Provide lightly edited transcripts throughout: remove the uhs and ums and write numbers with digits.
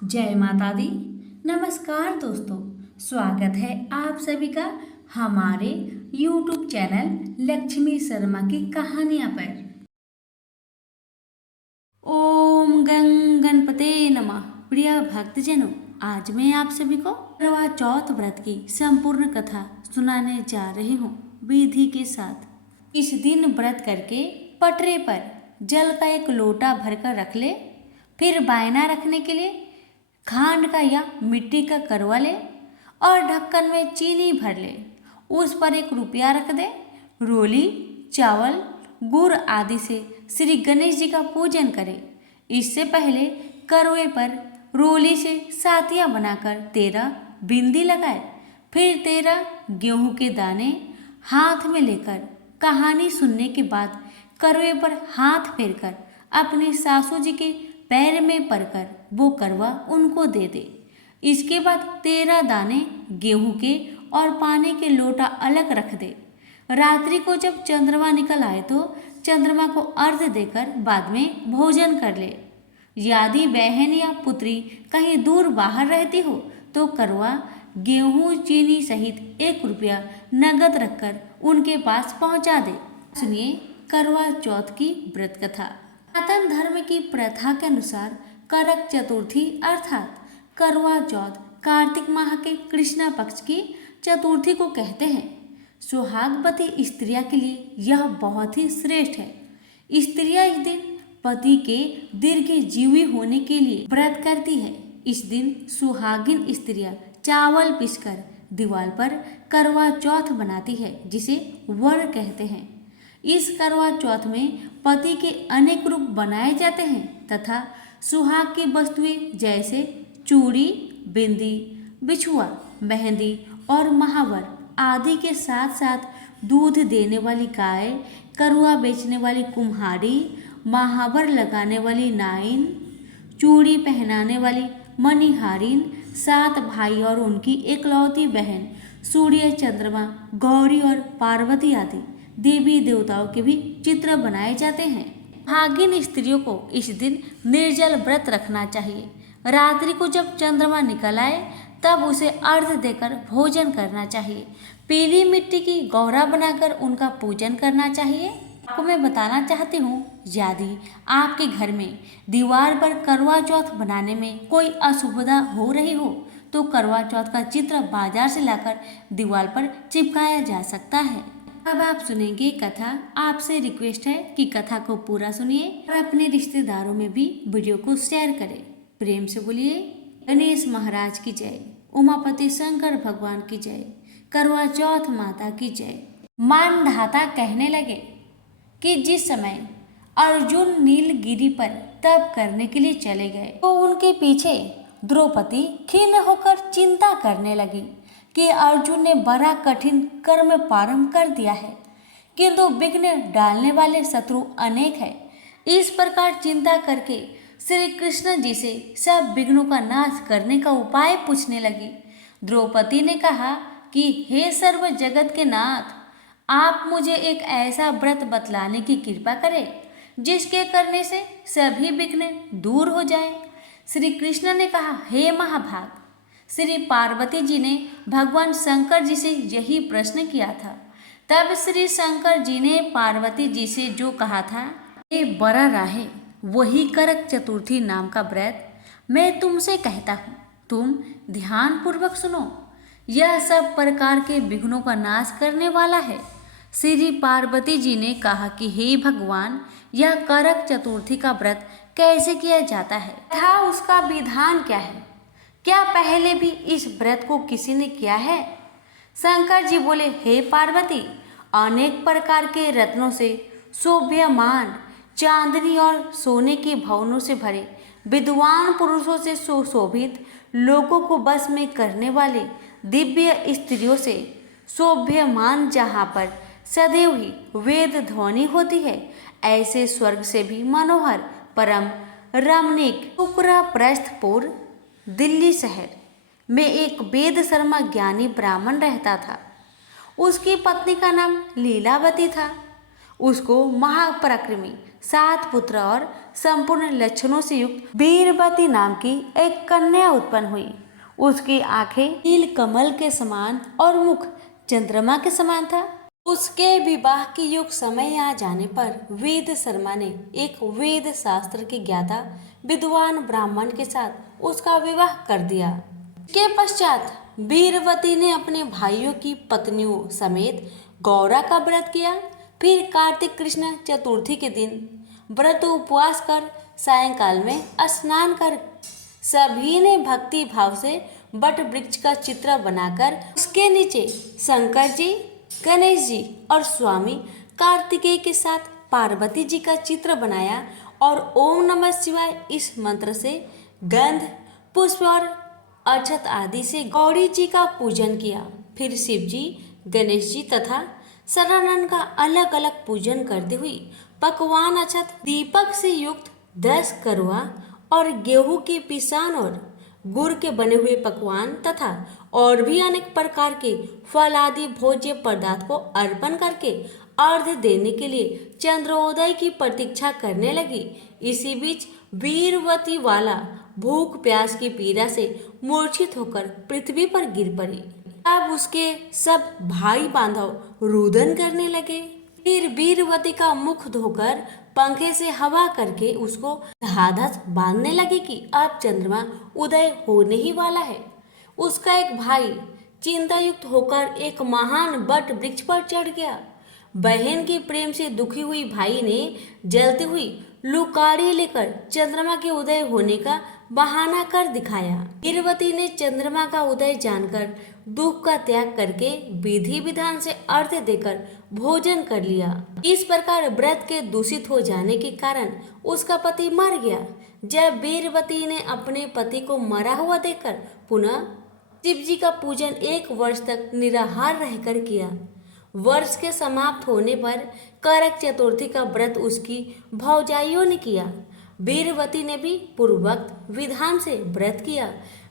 जय माता दी। नमस्कार दोस्तों, स्वागत है आप सभी का हमारे YouTube चैनल लक्ष्मी शर्मा की कहानियां पर। ओम गं गणपते नमः। प्रिय भक्तजनों, आज मैं आप सभी को करवा चौथ व्रत की संपूर्ण कथा सुनाने जा रही हूँ विधि के साथ। इस दिन व्रत करके पटरे पर जल का एक लोटा भरकर रख ले। फिर बायना रखने के लिए खांड का या मिट्टी का करवा ले और ढक्कन में चीनी भर ले। उस पर 1 रुपया रख दे। रोली, चावल, गुड़ आदि से श्री गणेश जी का पूजन करे। इससे पहले करवे पर रोली से सातियाँ बनाकर 13 बिंदी लगाए। फिर 13 गेहूं के दाने हाथ में लेकर कहानी सुनने के बाद करवे पर हाथ फेरकर अपनी सासू जी के पैर में पड़कर वो करवा उनको दे दे। इसके बाद 13 दाने गेहूं के और पानी के लोटा अलग रख दे। रात्रि को जब चंद्रमा निकल आए तो चंद्रमा को अर्घ्य देकर बाद में भोजन कर ले। यदि बहन या पुत्री कहीं दूर बाहर रहती हो तो करवा, गेहूं, चीनी सहित 1 रुपया नगद रखकर उनके पास पहुंचा दे। सुनिए करवा चौथ की व्रत कथा। सनातन धर्म की प्रथा के अनुसार करक चतुर्थी अर्थात करवा चौथ कार्तिक माह के कृष्णा पक्ष की चतुर्थी को कहते हैं। सुहागवती स्त्रियां के लिए यह बहुत ही श्रेष्ठ है। स्त्रियां इस दिन पति के दीर्घजीवी होने के लिए व्रत करती है। इस दिन सुहागिन स्त्रियां चावल पीसकर दीवार पर करवा चौथ बनाती है, जिसे वर कहते हैं। इस करवा चौथ में पति के अनेक रूप बनाए जाते हैं तथा सुहाग की वस्तुएं जैसे चूड़ी, बिंदी, बिछुआ, मेहंदी और महावर आदि के साथ साथ दूध देने वाली गाय, करुआ बेचने वाली कुम्हारी, महावर लगाने वाली नाइन, चूड़ी पहनाने वाली मणिहारिन, 7 भाई और उनकी एकलौती बहन, सूर्य, चंद्रमा, गौरी और पार्वती आदि देवी देवताओं के भी चित्र बनाए जाते हैं। भागिन स्त्रियों को इस दिन निर्जल व्रत रखना चाहिए। रात्रि को जब चंद्रमा निकल आए तब उसे अर्घ्य देकर भोजन करना चाहिए। पीली मिट्टी की गौरा बनाकर उनका पूजन करना चाहिए। आपको मैं बताना चाहती हूँ, यदि आपके घर में दीवार पर करवा चौथ बनाने में कोई असुविधा हो रही हो तो करवा चौथ का चित्र बाजार से लाकर दीवार पर चिपकाया जा सकता है। अब आप सुनेंगे कथा। आपसे रिक्वेस्ट है कि कथा को पूरा सुनिए और अपने रिश्तेदारों में भी वीडियो को शेयर करें। प्रेम से बोलिए गणेश महाराज की जय, उमापति शंकर भगवान की जय, करवा चौथ माता की जय। मानधाता कहने लगे कि जिस समय अर्जुन नीलगिरी पर तप करने के लिए चले गए तो उनके पीछे द्रौपदी खिन्न होकर चिंता करने लगी कि अर्जुन ने बड़ा कठिन कर्म प्रारंभ कर दिया है, किंतु विघ्न डालने वाले शत्रु अनेक है। इस प्रकार चिंता करके श्री कृष्ण जी से सब विघ्नों का नाश करने का उपाय पूछने लगी। द्रौपदी ने कहा कि हे सर्व जगत के नाथ, आप मुझे एक ऐसा व्रत बतलाने की कृपा करें जिसके करने से सभी विघ्न दूर हो जाए। श्री कृष्ण ने कहा, हे महाभाग, श्री पार्वती जी ने भगवान शंकर जी से यही प्रश्न किया था। तब श्री शंकर जी ने पार्वती जी से जो कहा था, ये बड़ा राहे वही करक चतुर्थी नाम का व्रत मैं तुमसे कहता हूँ, तुम ध्यान पूर्वक सुनो। यह सब प्रकार के विघ्नों का नाश करने वाला है। श्री पार्वती जी ने कहा कि हे भगवान, यह करक चतुर्थी का व्रत कैसे किया जाता है तथा उसका विधान क्या है? क्या पहले भी इस व्रत को किसी ने किया है? शंकर जी बोले, हे पार्वती, अनेक प्रकार के रत्नों से शोभ्यमान, चांदनी और सोने के भवनों से भरे, विद्वान पुरुषों से सुशोभित, लोगों को बस में करने वाले दिव्य स्त्रियों से शोभ्यमान, जहाँ पर सदैव ही वेद ध्वनि होती है, ऐसे स्वर्ग से भी मनोहर परम रमणीक शुक्रप्रस्थपुर दिल्ली शहर में एक वेद शर्मा ज्ञानी ब्राह्मण रहता था। उसकी पत्नी का नाम लीलावती था। उसको महापराक्रमी 7 पुत्र और संपूर्ण लक्षणों से युक्त वीरवती नाम की एक कन्या उत्पन्न हुई। उसकी आंखें नील कमल के समान और मुख चंद्रमा के समान था। उसके विवाह के योग समय आ जाने पर वेद शर्मा ने एक वेद शास्त्र के ज्ञाता विद्वान ब्राह्मण के साथ उसका विवाह कर दिया। के पश्चात वीरवती ने अपने भाइयों की पत्नियों समेत गौरा का व्रत किया। फिर कार्तिक कृष्ण चतुर्थी के दिन व्रत उपवास कर सायंकाल में स्नान कर सभी ने भक्ति भाव से वट वृक्ष का चित्र बनाकर उसके नीचे शंकर जी, गणेश जी और स्वामी कार्तिकेय के साथ पार्वती जी का चित्र बनाया और ओम नमः शिवाय इस मंत्र से गंध, पुष्प और अक्षत आदि से गौरी जी का पूजन किया। फिर शिव जी, गणेश जी तथा सदानंद का अलग अलग पूजन करते हुए पकवान अक्षत दीपक से युक्त 10 करवा और गेहूं के पिसान और गुड़ के बने हुए पकवान तथा और भी अनेक प्रकार के फल आदि भोज्य पदार्थ को अर्पण करके अर्घ्य देने के लिए चंद्रोदय की प्रतीक्षा करने लगी। इसी बीच वीरवती वाला भूख प्यास की पीड़ा से मूर्छित होकर पृथ्वी पर गिर पड़ी। अब उसके सब भाई बांधव रुदन करने लगे। फिर वीरवती का मुख धोकर पंखे से हवा करके उसको ढाढ़स बांधने लगे कि अब चंद्रमा उदय होने ही वाला है। उसका एक भाई चिंता युक्त होकर एक महान वट वृक्ष पर चढ़ गया। बहन के प्रेम से दुखी हुई भाई ने जलती हुई लुकारी लेकर चंद्रमा के उदय होने का बहाना कर दिखाया। वीरवती ने चंद्रमा का उदय जानकर दुख का त्याग करके विधि विधान से अर्घ्य देकर भोजन कर लिया। इस प्रकार व्रत के दूषित हो जाने के कारण उसका पति मर गया। जब वीरवती ने अपने पति को मरा हुआ देखकर पुनः शिव जी का पूजन 1 वर्ष तक निराहार रहकर किया। वर्ष के समाप्त होने पर करक चतुर्थी का व्रत उसकी भौजाइयों ने किया। वीरवती ने भी पूर्वोक्त विधान से व्रत किया।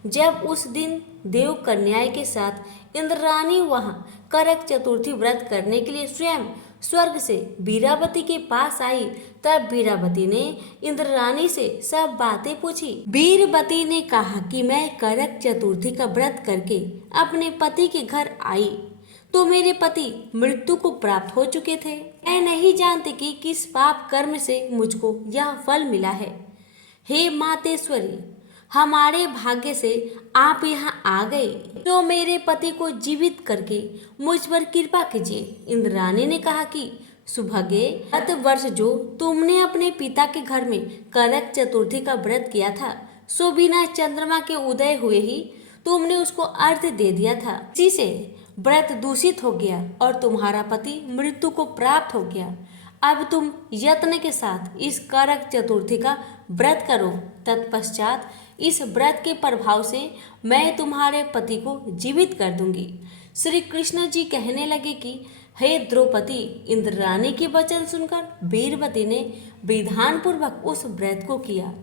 जब उस दिन देव कन्याएं के साथ इंद्राणी वहां करक चतुर्थी व्रत करने के लिए स्वयं स्वर्ग से वीरावती के पास आई, तब वीरावती ने इंद्राणी से सब बातें पूछी। वीरवती ने कहा कि मैं करक चतुर्थी का व्रत करके अपने पति के घर आई तो मेरे पति मृत्यु को प्राप्त हो चुके थे। मैं नहीं जानती कि किस पाप कर्म से मुझको यह फल मिला है। हे मातेश्वरी, हमारे भाग्य से आप यहाँ आ गए, तो मेरे पति को जीवित करके मुझ पर कृपा कीजिए। इंद्राणी ने कहा कि सुभगे, गत वर्ष जो तुमने अपने पिता के घर में करक चतुर्थी का व्रत किया था, सो बिना चंद्रमा के उदय हुए ही तुमने उसको अर्घ्य दे दिया था। इसी से व्रत दूषित हो गया और तुम्हारा पति मृत्यु को प्राप्त हो गया। अब तुम यत्न के साथ इस करक चतुर्थी का व्रत करो। तत्पश्चात इस व्रत के प्रभाव से मैं तुम्हारे पति को जीवित कर दूंगी। श्री कृष्ण जी कहने लगे कि हे द्रौपदी, इंद्राणी के वचन सुनकर वीरवती ने विधान पूर्वक उस व्रत को किया।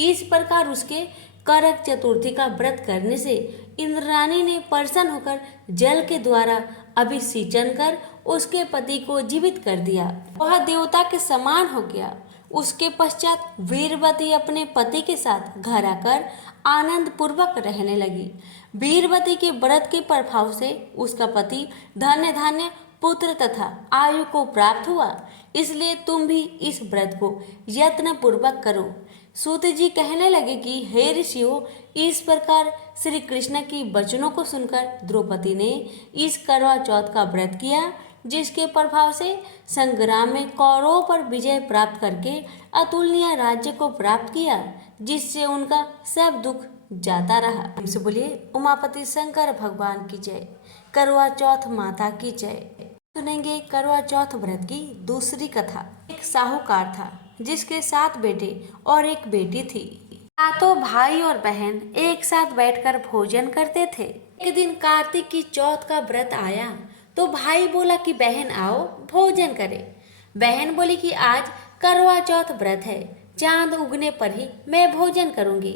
इस प्रकार उसके करक चतुर्थी का व्रत करने से इंद्राणी ने प्रसन्न होकर जल के द्वारा अभिषेचन कर उसके पति को जीवित कर दिया। वह देवता के समान हो गया। उसके पश्चात वीरवती अपने पति के साथ घर आकर आनंद पूर्वक रहने लगी। वीरवती के व्रत के प्रभाव से उसका पति धन्य धान्य पुत्र तथा आयु को प्राप्त हुआ। इसलिए तुम भी इस व्रत को यत्न पूर्वक करो। सूत जी कहने लगे कि हे ऋषियों, इस प्रकार श्री कृष्ण की वचनों को सुनकर द्रौपदी ने इस करवा चौथ का व्रत किया, जिसके प्रभाव से संग्राम में कौरवों पर विजय प्राप्त करके अतुलनीय राज्य को प्राप्त किया, जिससे उनका सब दुख जाता रहा। हमसे बोलिए उमापति शंकर भगवान की जय, करवा चौथ माता की जय। सुनेंगे करवा चौथ व्रत की दूसरी कथा। एक साहूकार था जिसके 7 बेटे और 1 बेटी थी। सातों भाई और बहन एक साथ बैठकर भोजन करते थे। एक दिन कार्तिक की चौथ का व्रत आया तो भाई बोला कि बहन आओ भोजन करें। बहन बोली कि आज करवा चौथ व्रत है, चांद उगने पर ही मैं भोजन करूंगी।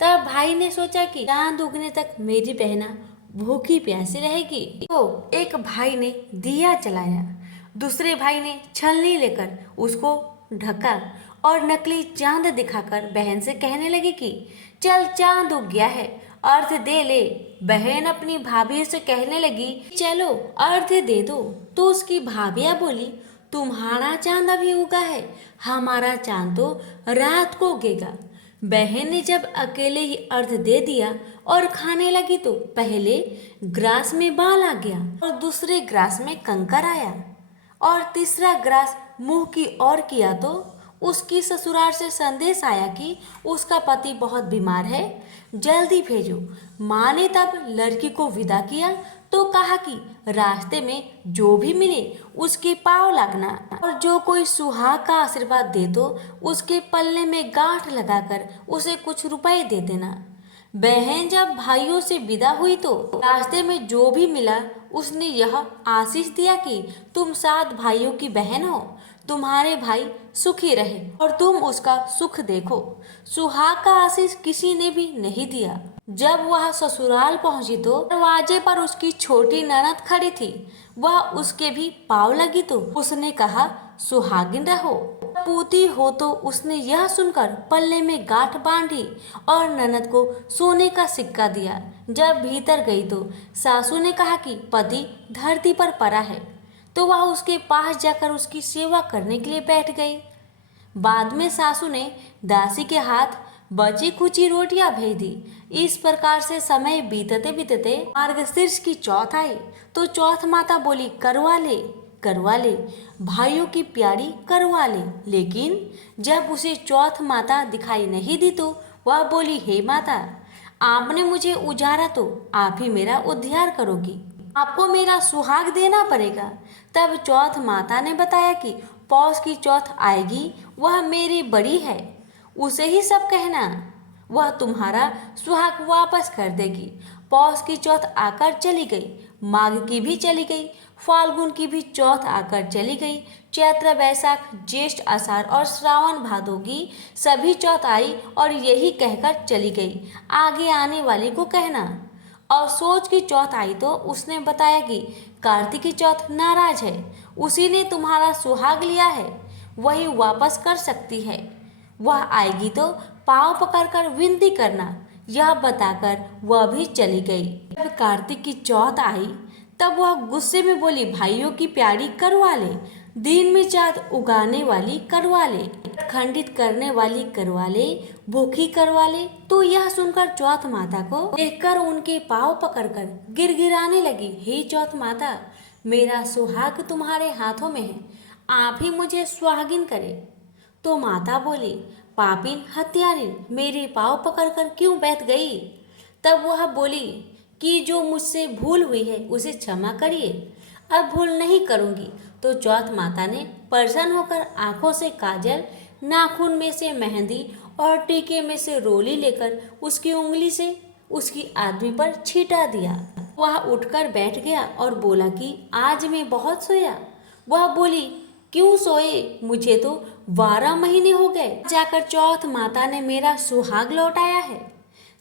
तब भाई ने सोचा कि चांद उगने तक मेरी बहना भूखी प्यासी रहेगी। तो एक भाई ने दिया जलाया, दूसरे भाई ने छलनी लेकर उसको ढका और नकली चांद दिखाकर बहन से कहने लगी कि चल चांद उग गया है, अर्घ दे ले। बहन अपनी भाभी से कहने लगी चलो अर्घ दे दो। तो उसकी भाभियाँ बोली तुम्हारा चांद अभी उगा है, हमारा चांद तो रात को उगेगा। बहन ने जब अकेले ही अर्घ दे दिया और खाने लगी तो पहले ग्रास में बाल आ गया और दूसरे ग्रास में कंकर आया और तीसरा ग्रास मुंह की ओर किया तो उसकी ससुराल से संदेश आया कि उसका पति बहुत बीमार है, जल्दी भेजो। माँ ने तब लड़की को विदा किया तो कहा कि रास्ते में जो भी मिले उसके पाँव लगना और जो कोई सुहाग का आशीर्वाद दे तो उसके पल्ले में गांठ लगाकर उसे कुछ रुपए दे देना। बहन जब भाइयों से विदा हुई तो रास्ते में जो भी मिला उसने यह आशीष दिया कि तुम 7 भाइयों की बहन हो, तुम्हारे भाई सुखी रहे और तुम उसका सुख देखो। सुहाग का आशीष किसी ने भी नहीं दिया। जब वह ससुराल पहुंची तो दरवाजे पर उसकी छोटी ननद खड़ी थी। वह उसके भी पाँव लगी तो उसने कहा सुहागिन रहो। पूती हो तो उसने यह सुनकर पल्ले में गांठ बांधी और ननद को सोने का सिक्का दिया। जब भीतर गई तो सासू ने कहा कि पति धरती पर पड़ा है, तो वह उसके पास जाकर उसकी सेवा करने के लिए बैठ गई। बाद में सासू ने दासी के हाथ बची खुची रोटियां भेज दी। इस प्रकार से समय बीतते बीतते मार्गशीर्ष की चौथ आई तो चौथ माता बोली करवा ले भाइयों की प्यारी करवा ले। लेकिन जब उसे चौथ माता दिखाई नहीं दी तो वह बोली हे माता, आपने मुझे उजारा तो आप ही मेरा उद्धार करोगी, आपको मेरा सुहाग देना पड़ेगा। तब चौथ माता ने बताया कि पौष की चौथ आएगी, वह मेरी बड़ी है, उसे ही सब कहना, वह तुम्हारा सुहाग वापस कर देगी। पौष की चौथ आकर चली गई, माघ की भी चली गई, फाल्गुन की भी चौथ आकर चली गई, चैत्र बैसाख ज्येष्ठ आषाढ़ और श्रावण भादों की सभी चौथ आई और यही कहकर चली गई, आगे आने वाली को कहना। और सोच की चौथ आई तो उसने बताया कि कार्तिक की चौथ नाराज है, उसी ने तुम्हारा सुहाग लिया है, वही वापस कर सकती है, वह आएगी तो पाँव पकड़कर विनती करना। यह बताकर वह भी चली गई। जब कार्तिक की चौथ आई तब वह गुस्से में बोली भाइयों की प्यारी करवा ले, दिन में चाँद उगाने वाली करवा ले, खंडित करने वाली करवा ले, भूखी करवा ले। तो यह सुनकर चौथ माता को देखकर उनके पाँव पकड़कर गिड़गिड़ाने लगी, हे चौथ माता, मेरा सुहाग तुम्हारे हाथों में है, आप ही मुझे सुहागिन करे। तो माता बोली पापिन हत्यारिन, मेरे पाँव पकड़कर क्यों बैठ गई। तब वह बोली कि जो मुझसे भूल हुई है उसे क्षमा करिए, अब भूल नहीं करूँगी। तो चौथ माता ने प्रसन्न होकर आंखों से काजल, नाखून में से मेहंदी और टीके में से रोली लेकर उसकी उंगली से उसकी आदमी पर छींटा दिया। वह उठकर बैठ गया और बोला कि आज मैं बहुत सोया। वह बोली क्यों सोए, मुझे तो 12 महीने हो गए, जाकर चौथ माता ने मेरा सुहाग लौटाया है।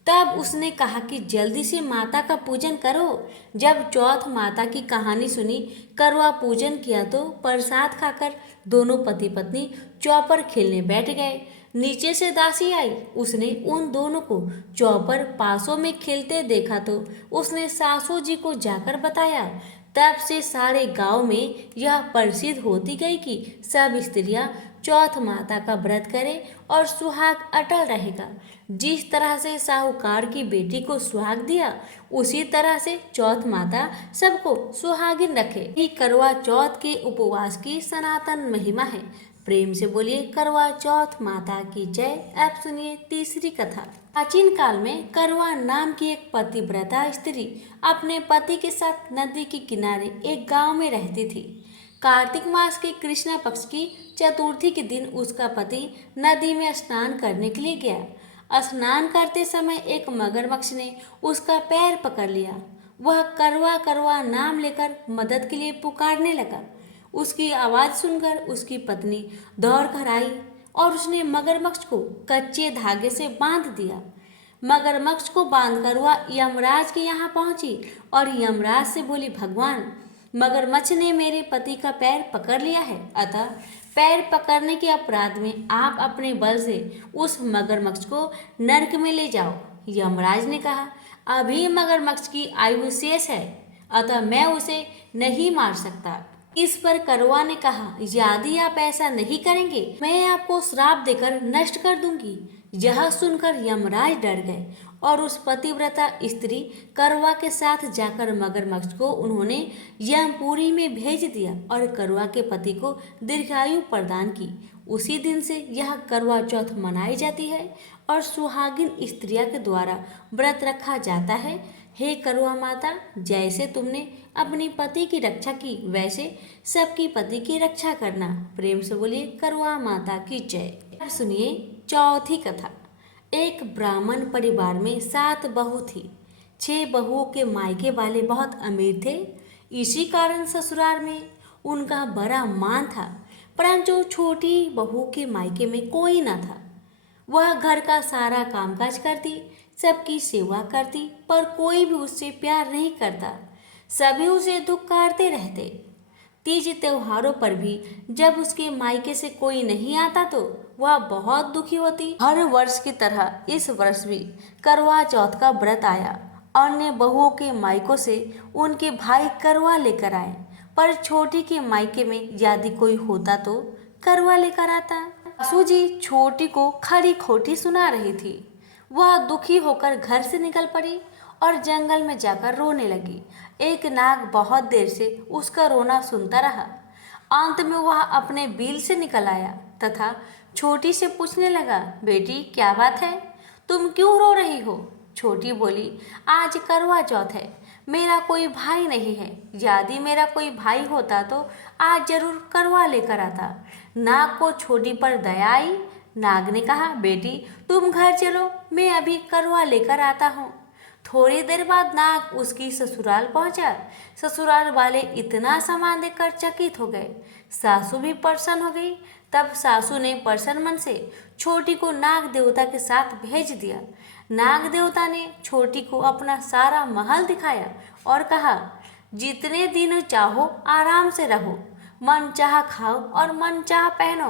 तब उसने कहा कि जल्दी से माता का पूजन करो। जब चौथ माता की कहानी सुनी, करवा पूजन किया तो प्रसाद खाकर दोनों पति पत्नी चौपर खेलने बैठ गए। नीचे से दासी आई, उसने उन दोनों को चौपर पासों में खेलते देखा तो उसने सासू जी को जाकर बताया। तब से सारे गांव में यह प्रसिद्ध होती गई कि सब स्त्रियां चौथ माता का व्रत करें और सुहाग अटल रहेगा। जिस तरह से साहूकार की बेटी को सुहाग दिया, उसी तरह से चौथ माता सबको सुहागिन रखे। ये करवा चौथ के उपवास की सनातन महिमा है। प्रेम से बोलिए करवा चौथ माता की जय। अब सुनिए तीसरी कथा। प्राचीन काल में करवा नाम की एक पतिव्रता स्त्री अपने पति के साथ नदी के किनारे एक गांव में रहती थी। कार्तिक मास के कृष्ण पक्ष की चतुर्थी के दिन उसका पति नदी में स्नान करने के लिए गया। स्नान करते समय एक मगरमच्छ ने उसका पैर पकड़ लिया। वह करवा करवा नाम लेकर मदद के लिए पुकारने लगा। उसकी आवाज़ सुनकर उसकी पत्नी दौड़ कर आई और उसने मगरमच्छ को कच्चे धागे से बांध दिया। मगरमच्छ को बांधकर वह यमराज के यहाँ पहुँची और यमराज से बोली भगवान, मगरमच्छ ने मेरे पति का पैर पकड़ लिया है, अतः पैर पकड़ने के अपराध में आप अपने बल से उस मगरमच्छ को नरक में ले जाओ। यमराज ने कहा, अभी मगरमच्छ की आयु शेष है, अतः मैं उसे नहीं मार सकता। इस पर कौवा ने कहा, यदि आप ऐसा नहीं करेंगे मैं आपको श्राप देकर नष्ट कर दूंगी। यह सुनकर यमराज डर गए और उस पतिव्रता स्त्री कौवा के साथ जाकर मगरमच्छ को उन्होंने यमपुरी में भेज दिया और कौवा के पति को दीर्घायु प्रदान की। उसी दिन से यह करवा चौथ मनाई जाती है और सुहागिन स्त्रियों के द्वारा व्रत रखा जाता है। हे कौवा माता, जैसे तुमने अपनी पति की रक्षा की वैसे सबकी पति की रक्षा करना। प्रेम से बोलिए कौवा माता की जय। अब सुनिए चौथी कथा। एक ब्राह्मण परिवार में 7 बहू थी। 6 बहुओं के मायके वाले बहुत अमीर थे, इसी कारण ससुराल में उनका बड़ा मान था। परंतु छोटी बहू के मायके में कोई न था। वह घर का सारा कामकाज करती, सबकी सेवा करती, पर कोई भी उससे प्यार नहीं करता। सभी उसे धिक्कारते रहते। तीज त्योहारों पर भी जब उसके मायके से कोई नहीं आता तो वह बहुत दुखी होती। हर वर्ष की तरह इस वर्ष भी करवा चौथ का व्रत आया। अन्य बहुओं के मायकों से उनके भाई करवा लेकर आए, पर छोटी के मायके में यदि कोई होता तो करवा लेकर आता। सासू जी छोटी को खरी खोटी सुना रही थी। वह दुखी होकर घर से निकल पड़ी और जंगल में जाकर रोने लगी। एक नाग बहुत देर से उसका रोना सुनता रहा। अंत में वह अपने बिल से निकल आया तथा छोटी से पूछने लगा, बेटी क्या बात है, तुम क्यों रो रही हो? छोटी बोली, आज करवा चौथ है, मेरा कोई भाई नहीं है। यदि मेरा कोई भाई होता तो आज जरूर करवा लेकर आता। नाग को छोटी पर दया आई। नाग ने कहा, बेटी तुम घर चलो, मैं अभी करवा लेकर आता हूँ। थोड़ी देर बाद नाग उसकी ससुराल पहुंचा। ससुराल वाले इतना सामान देखकर चकित हो गए। सासू भी प्रसन्न हो गई। तब सासू ने प्रसन्न मन से छोटी को नाग देवता के साथ भेज दिया। नाग देवता ने छोटी को अपना सारा महल दिखाया और कहा, जितने दिन चाहो आराम से रहो, मन चाह खाओ और मन चाह पहनो,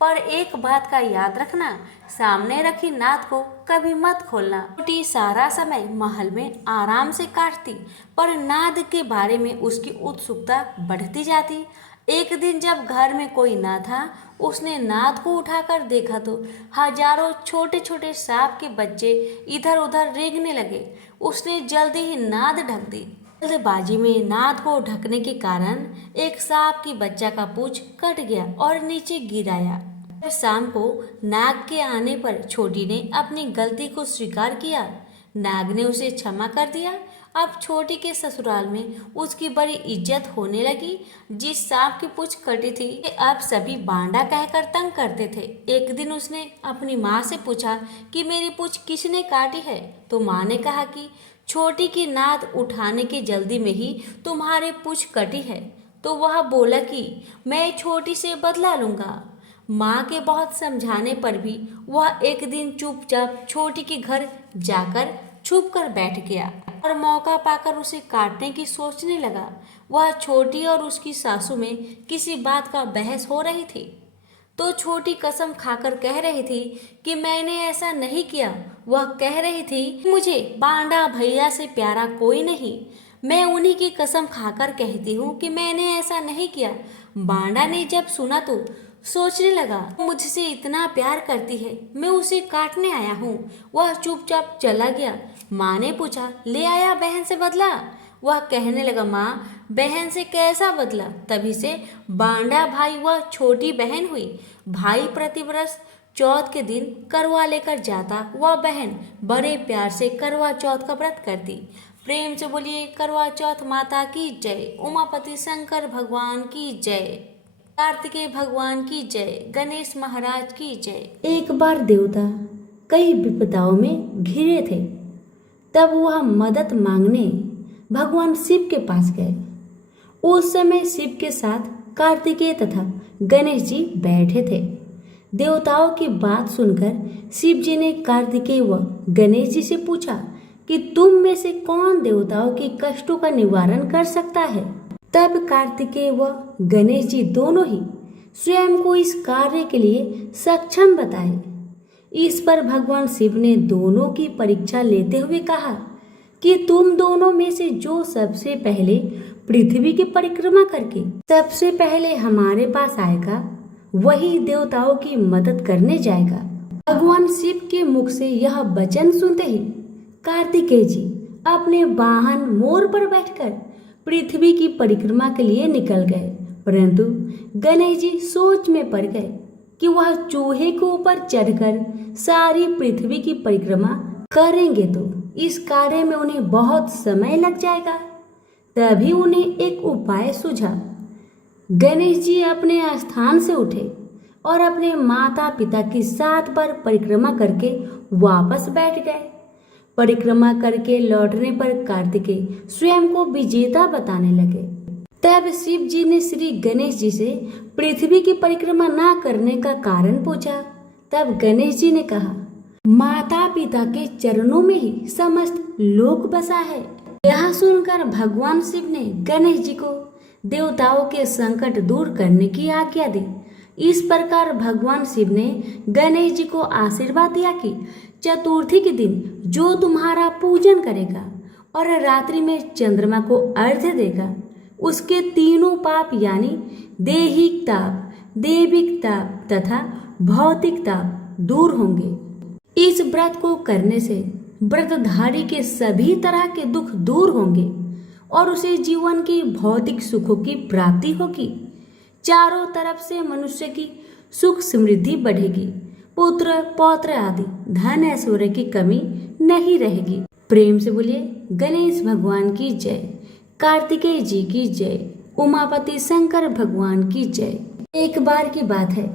पर एक बात का याद रखना, सामने रखी नाद को कभी मत खोलना। छोटी सारा समय महल में आराम से काटती, पर नाद के बारे में उसकी उत्सुकता बढ़ती जाती। एक दिन जब घर में कोई ना था, उसने नाद को उठाकर देखा तो हजारों छोटे छोटे सांप के बच्चे इधर उधर रेंगने लगे। उसने जल्दी ही नाद ढक दी। जल्दबाजी में नाद को ढकने के कारण एक सांप की बच्चा का पूंछ कट गया और नीचे गिर आया। शाम को नाग के आने पर छोटी ने अपनी गलती को स्वीकार किया। नाग ने उसे क्षमा कर दिया। अब छोटी के ससुराल में उसकी बड़ी इज्जत होने लगी। जिस सांप की पूंछ कटी थी अब सभी बांडा कहकर तंग करते थे। एक दिन उसने अपनी माँ से पूछा कि मेरी पूंछ किसने काटी है, तो माँ ने कहा कि छोटी की नाद उठाने की जल्दी में ही तुम्हारे पूंछ कटी है। तो वह बोला कि मैं छोटी से बदला लूँगा। माँ के बहुत समझाने पर भी वह एक दिन चुपचाप छोटी के घर जाकर छुप कर बैठ गया और मौका पाकर उसे काटने की सोचने लगा। वह छोटी और उसकी सासू में किसी बात का बहस हो रही थी, तो छोटी कसम खाकर कह रही थी कि मैंने ऐसा नहीं किया। वह कह रही थी, मुझे बांडा भैया से प्यारा कोई नहीं, मैं उन्हीं की कसम खाकर कहती हूँ कि मैंने ऐसा नहीं किया। बांडा ने जब सुना तो सोचने लगा, मुझसे इतना प्यार करती है, मैं उसे काटने आया हूँ। वह चुपचाप चला गया। माँ ने पूछा, ले आया बहन से बदला? वह कहने लगा, माँ बहन से कैसा बदला? तभी से बांडा भाई वह छोटी बहन हुई। भाई प्रतिवर्ष चौथ के दिन करवा लेकर जाता, वह बहन बड़े प्यार से करवा चौथ का व्रत करती। प्रेम से बोलिए करवा चौथ माता की जय। उमापति शंकर भगवान की जय। कार्तिकेय भगवान की जय। गणेश महाराज की जय। एक बार देवता कई विपदाओं में घिरे थे, तब वह मदद मांगने भगवान शिव के पास गए। उस समय शिव के साथ कार्तिकेय तथा गणेश जी बैठे थे। देवताओं की बात सुनकर शिव जी ने कार्तिकेय व गणेश जी से पूछा कि तुम में से कौन देवताओं के कष्टों का निवारण कर सकता है। तब कार्तिकेय व गणेश जी दोनों ही स्वयं को इस कार्य के लिए सक्षम बताए। इस पर भगवान शिव ने दोनों की परीक्षा लेते हुए कहा कि तुम दोनों में से जो सबसे पहले पृथ्वी की परिक्रमा करके सबसे पहले हमारे पास आएगा वही देवताओं की मदद करने जाएगा। भगवान शिव के मुख से यह वचन सुनते ही कार्तिकेय जी अपने वाहन मोर पर बैठकर पृथ्वी की परिक्रमा के लिए निकल गए, परंतु गणेश जी सोच में पड़ गए कि वह चूहे के ऊपर चढ़कर सारी पृथ्वी की परिक्रमा करेंगे तो इस कार्य में उन्हें बहुत समय लग जाएगा। तभी उन्हें एक उपाय सूझा। गणेश जी अपने स्थान से उठे और अपने माता पिता की 7 बार परिक्रमा करके वापस बैठ गए। परिक्रमा करके लौटने पर कार्तिकेय स्वयं को विजेता बताने लगे। तब शिव जी ने श्री गणेश जी से पृथ्वी की परिक्रमा ना करने का कारण पूछा। तब गणेश जी ने कहा, माता पिता के चरणों में ही समस्त लोक बसा है। यह सुनकर भगवान शिव ने गणेश जी को देवताओं के संकट दूर करने की आज्ञा दी। इस प्रकार भगवान शिव ने गणेश जी को आशीर्वाद दिया कि चतुर्थी के दिन जो तुम्हारा पूजन करेगा और रात्रि में चंद्रमा को अर्घ्य देगा उसके तीनों पाप यानी दैहिक ताप, दैविक ताप तथा भौतिक ताप दूर होंगे। इस व्रत को करने से व्रतधारी के सभी तरह के दुख दूर होंगे और उसे जीवन की भौतिक सुखों की प्राप्ति होगी। चारों तरफ से मनुष्य की सुख समृद्धि बढ़ेगी, पुत्र पौत्र आदि धन ऐश्वर्य की कमी नहीं रहेगी। प्रेम से बोलिए गणेश भगवान की जय, कार्तिकेय जी की जय, उमापति शंकर भगवान की जय। एक बार की बात है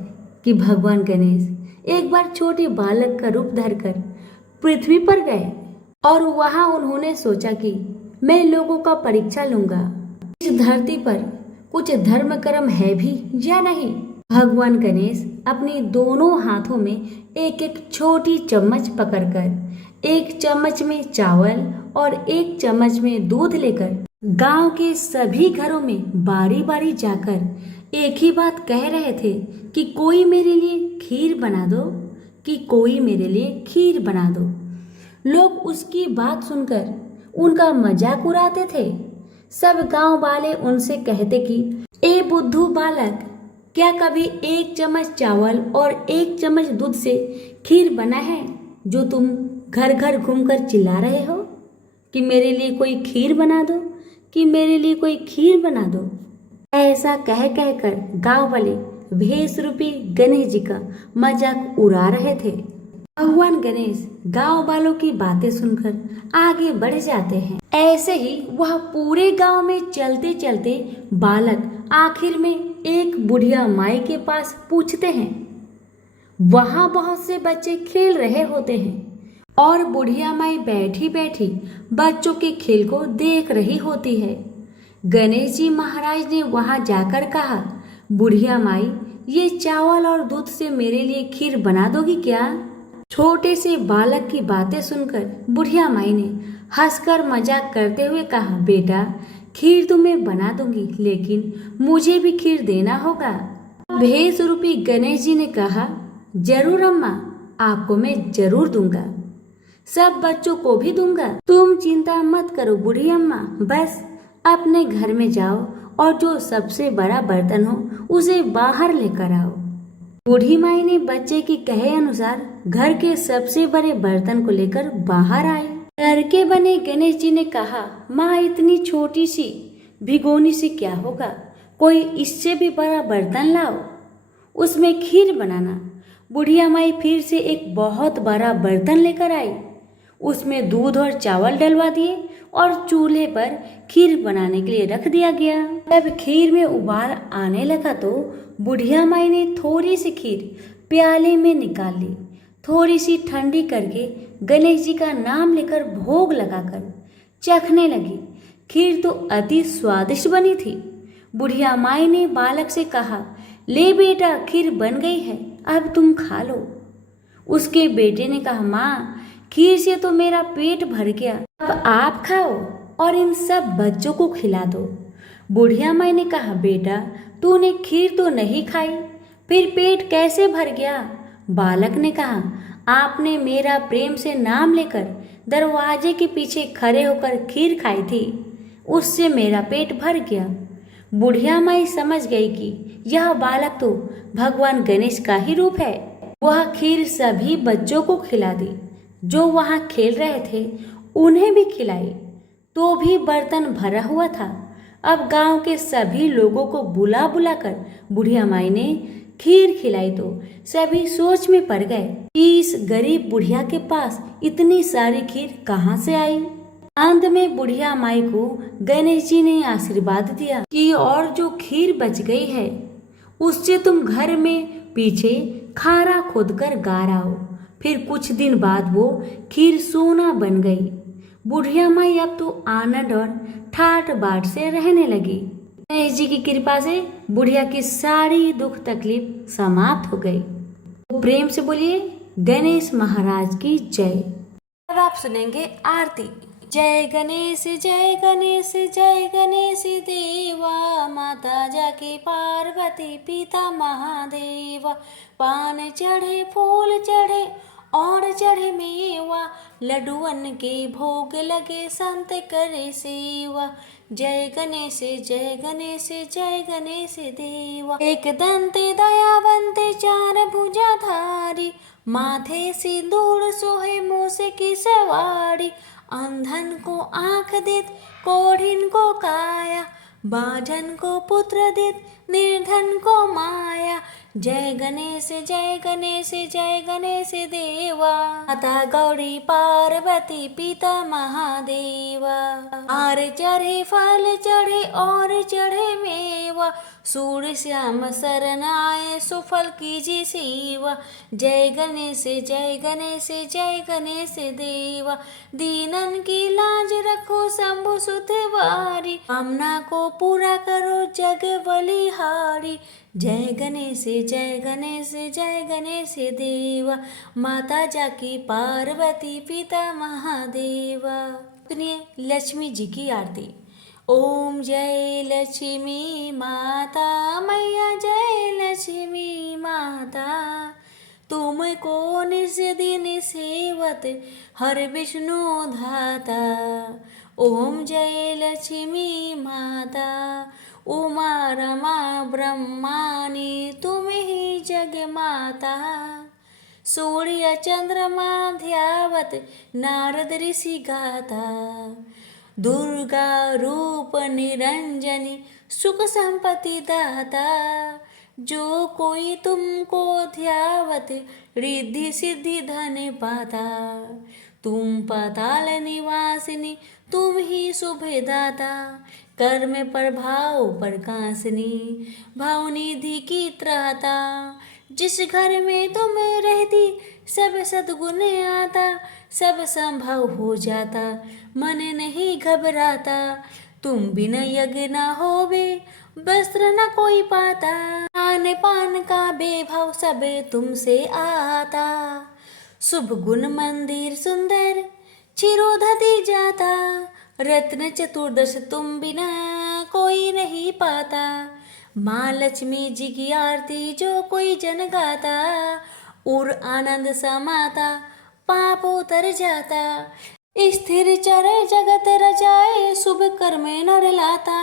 कि भगवान गणेश एक बार छोटे बालक का रूप धरकर पृथ्वी पर गए और वहां उन्होंने सोचा कि मैं लोगों का परीक्षा लूंगा, इस धरती पर कुछ धर्म कर्म है भी या नहीं। भगवान गणेश अपनी दोनों हाथों में एक एक छोटी चम्मच पकड़कर एक चम्मच में चावल और एक चम्मच में दूध लेकर गांव के सभी घरों में बारी बारी जाकर एक ही बात कह रहे थे कि कोई मेरे लिए खीर बना दो, कि कोई मेरे लिए खीर बना दो। लोग उसकी बात सुनकर उनका मजाक उड़ाते थे। सब गांव वाले उनसे कहते कि ए बुद्धू बालक, क्या कभी एक चम्मच चावल और एक चम्मच दूध से खीर बना है जो तुम घर घर घूमकर चिल्ला रहे हो कि मेरे लिए कोई खीर बना दो, कि मेरे लिए कोई खीर बना दो। ऐसा कह कहकर गांव वाले भेष रूपी गणेश जी का मजाक उड़ा रहे थे। भगवान गणेश गांव वालों की बातें सुनकर आगे बढ़ जाते हैं। ऐसे ही वह पूरे गांव में चलते चलते बालक आखिर में एक बुढ़िया माई के पास पूछते हैं। वहां बहुत से बच्चे खेल रहे होते हैं और बुढ़िया माई बैठी बैठी बच्चों के खेल को देख रही होती है। गणेश जी महाराज ने वहां जाकर कहा, बुढ़िया माई, ये चावल और दूध से मेरे लिए खीर बना दोगी क्या? छोटे से बालक की बातें सुनकर बुढ़िया माई ने हंसकर मजाक करते हुए कहा, बेटा, खीर तो मैं बना दूंगी, लेकिन मुझे भी खीर देना होगा। भेष रूपी गणेश जी ने कहा, जरूर अम्मा, आपको मैं जरूर दूंगा, सब बच्चों को भी दूंगा। तुम चिंता मत करो बूढ़ी अम्मा, बस अपने घर में जाओ और जो सबसे बड़ा बर्तन हो उसे बाहर लेकर आओ। बूढ़ी माई ने बच्चे की कहे अनुसार घर के सबसे बड़े बर्तन को लेकर बाहर आई। घर के बने गणेश जी ने कहा, माँ, इतनी छोटी सी भिगोनी से क्या होगा, कोई इससे भी बड़ा बर्तन लाओ, उसमें खीर बनाना। बुढ़िया माई फिर से एक बहुत बड़ा बर्तन लेकर आई, उसमें दूध और चावल डलवा दिए और चूल्हे पर खीर बनाने के लिए रख दिया गया। जब खीर में उबाल आने लगा तो बुढ़िया माई ने थोड़ी सी खीर प्याले में निकाल ली, थोड़ी सी ठंडी करके गणेश जी का नाम लेकर भोग लगाकर चखने लगी। खीर तो अति स्वादिष्ट बनी थी। बुढ़िया माई ने बालक से कहा, ले बेटा, खीर बन गई है, अब तुम खा लो। उसके बेटे ने कहा, माँ, खीर से तो मेरा पेट भर गया, अब आप खाओ और इन सब बच्चों को खिला दो। बुढ़िया माई ने कहा, बेटा तूने खीर तो नहीं खाई, फिर पेट कैसे भर गया? बालक ने कहा, आपने मेरा प्रेम से नाम लेकर दरवाजे के पीछे खड़े होकर खीर खाई थी, उससे मेरा पेट भर गया। बुढ़िया माई समझ गई कि यह बालक तो भगवान गणेश का ही रूप है। वह खीर सभी बच्चों को खिला दी, जो वहाँ खेल रहे थे उन्हें भी खिलाई, तो भी बर्तन भरा हुआ था। अब गांव के सभी लोगों को बुला बुलाकर बुढ़िया माई ने खीर खिलाई तो सभी सोच में पड़ गए कि इस गरीब बुढ़िया के पास इतनी सारी खीर कहाँ से आई। अंत में बुढ़िया माई को गणेश जी ने आशीर्वाद दिया कि और जो खीर बच गई है उससे तुम घर में पीछे खारा खोदकर गाड़ाओ। फिर कुछ दिन बाद वो खीर सोना बन गई। बुढ़िया माई अब तो आनंद और ठाट बाट से रहने लगी। गणेश जी की कृपा से बुढ़िया की सारी दुख तकलीफ समाप्त हो गई। तो प्रेम से बोलिए गणेश महाराज की जय। अब आप सुनेंगे आरती। जय गणेश जय गणेश जय गणेश देवा, माता जाके पार्वती पिता महादेवा। पान चढ़े फूल चढ़े और चढ़े मेवा, लड्डुअन के भोग लगे संत करे सेवा। जय गणेश जय गणेश जय गणेश देवा। एक दंते दयावंते चार भुजाधारी, माथे सिंदूर सोहे मूसे की सवारी। अंधन को आँख देत कोढ़िन को काया, बाझन को पुत्र देत निर्धन को माया। जय गणेश जय गणेश जय गणेश देवा, माता गौरी पार्वती पिता महादेवा। आर चढ़े फल चढ़े और चढ़े मेवा, सूर्य श्याम शरण आए सुफल कीजिए सेवा। जय गणेश जय गणेश जय गणेश देवा। दीनन की लाज रखो शंभु सुतवारी, कामना को पूरा करो जग बलिहारी। जय गणेश जय गणेश जय गणेश देवा, माता जाकी पार्वती पिता महादेवा। सुनिए लक्ष्मी जी की आरती। ओम जय लक्ष्मी माता मैया, जय लक्ष्मी माता। तुमको निज दिन सेवत हर विष्णु धाता। ओम जय लक्ष्मी माता, उमा रमा ब्रह्मानी तुम ही जग माता। सूर्य चंद्रमा ध्यावत नारद ऋषि गाता, दुर्गा रूप निरंजनी सुख संपत्ति दाता। जो कोई तुमको ध्यावत रिद्धि सिद्धि धन पाता। तुम पाताल निवासिनी तुम ही शुभे दाता, कर्म प्रभाव प्रकाशनी भावनिधि की त्राता। जिस घर में तुम रहती सब सद्गुण आता, सब संभव हो जाता मन नहीं घबराता। तुम बिना यज्ञ न होवे वस्त्र न कोई पाता, खान पान का बेभाव सब तुमसे आता। शुभ गुण मंदिर सुंदर चिरोधति जाता, रत्न चतुर्दश तुम बिना कोई नहीं पाता। माँ लक्ष्मी जी की आरती जो कोई जन गाता, और आनंद समाता पाप उतर जाता। स्थिर चर जगत रचाए शुभ कर्म नर लाता।